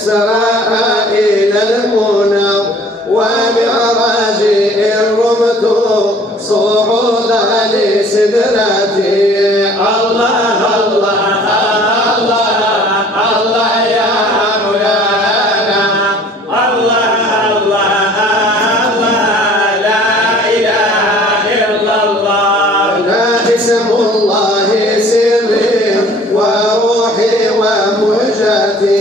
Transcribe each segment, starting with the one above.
إسراء إلى المنى ومعراج رمت صعودا لسدرتي. الله الله الله الله يا مولانا، الله الله الله لا إله إلا الله. لا اسم الله سري وروحي ومهجتي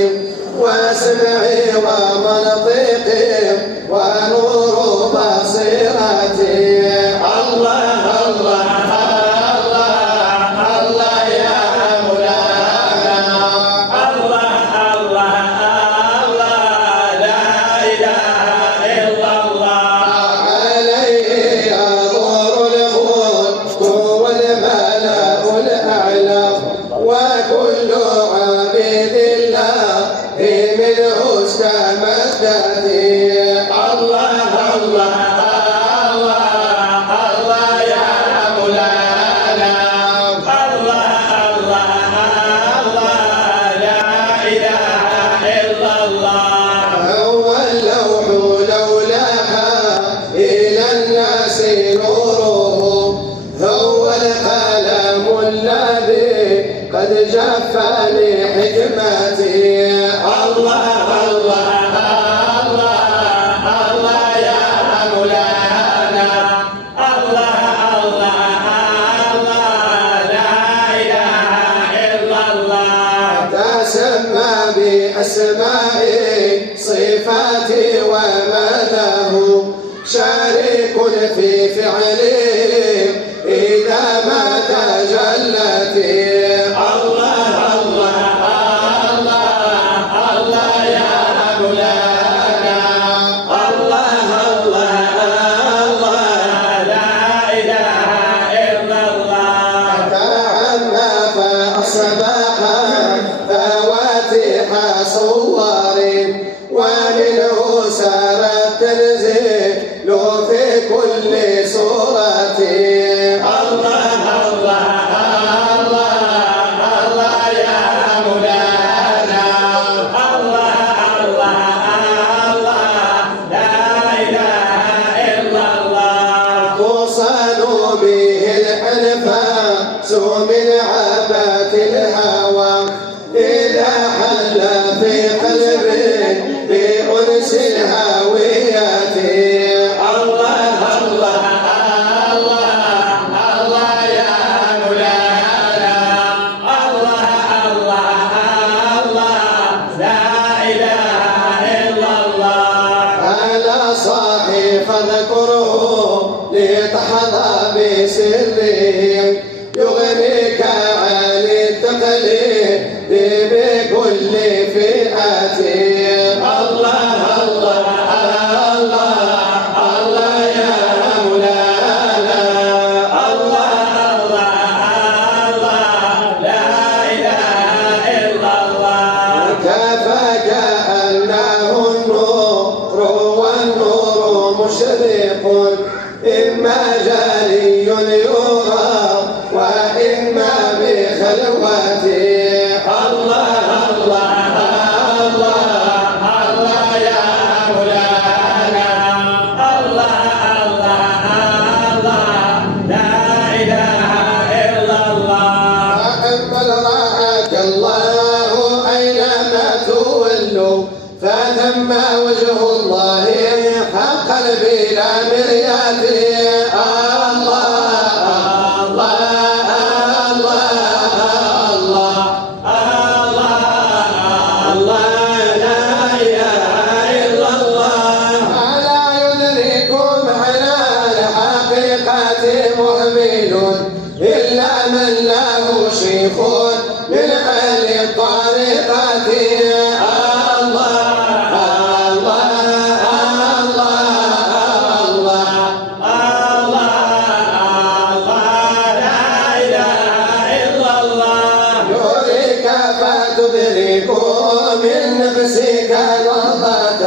وسمعي ومنطقي ونور بصيرتي. الله الله الله الله يا مولانا، الله الله الله لا إله إلا الله. عليه يدور الملك والملأ الأعلى وكل عبيد الله منه استمدتي. الله الله الله الله يا مولانا، الله الله الله لا إله إلا الله. هو اللوح لولاها إلى الناس نوره، هو القلم الذي قد جف لحكمتي. الله الله الله الله يا مولانا، الله الله الله لا إله إلا الله. تسمى بأسمائي صفاتي ومداه شريك في فعلي إذا ما تجلتي. الله الله الله الله يا مولانا، الله الله الله لا إله إلا الله. تعمى فأصبح فواتح صور ومنه سار التنزيل في كل سورة. الله الله الله الله يا مولانا، الله الله الله لا إله إلا الله. توصل به الأنفاس من عبات الهوى إذا حل في قلبي بأنس الهاوية. الله الله الله الله يا مولانا، الله الله الله لا إله إلا الله. على صاحي فاذكره لتحظى بسرهم يغنيك عن التقليد بكل فئة. الله الله الله الله يا مولانا، الله الله الله لا إله إلا الله. كفاك أنه النور والنور مشرق إما جلي يرى وإما بخلوته. الله الله الله الله يا مولانا، الله الله الله لا إله إلا الله. أقبل رعاك الله أينما تولوا فثم وجه الله حقا بلا مريات. الله الله الله الله الله لا إله إلا الله. ألا يدركم على الحقيقة مهمل إلا من له شيخ من أهل الطريقة. الله الله الله الله لا إله إلا الله. يريك فتدرك من نفسك لحظة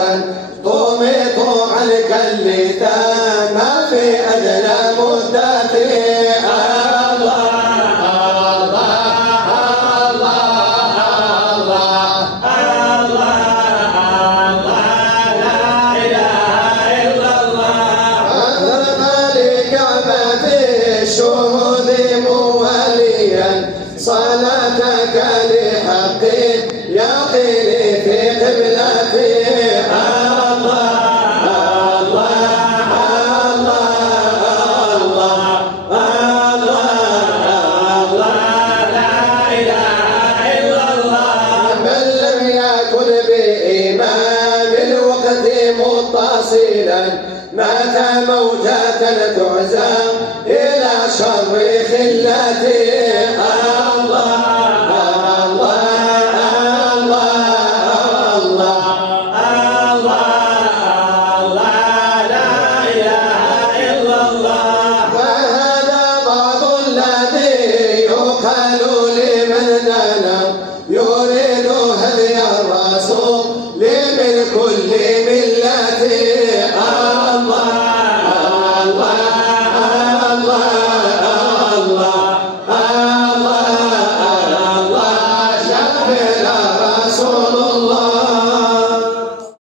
تميط عنك اللثام في أدنى مدة. الله الله الله الله مات موتة تعزى إلى شر خلته.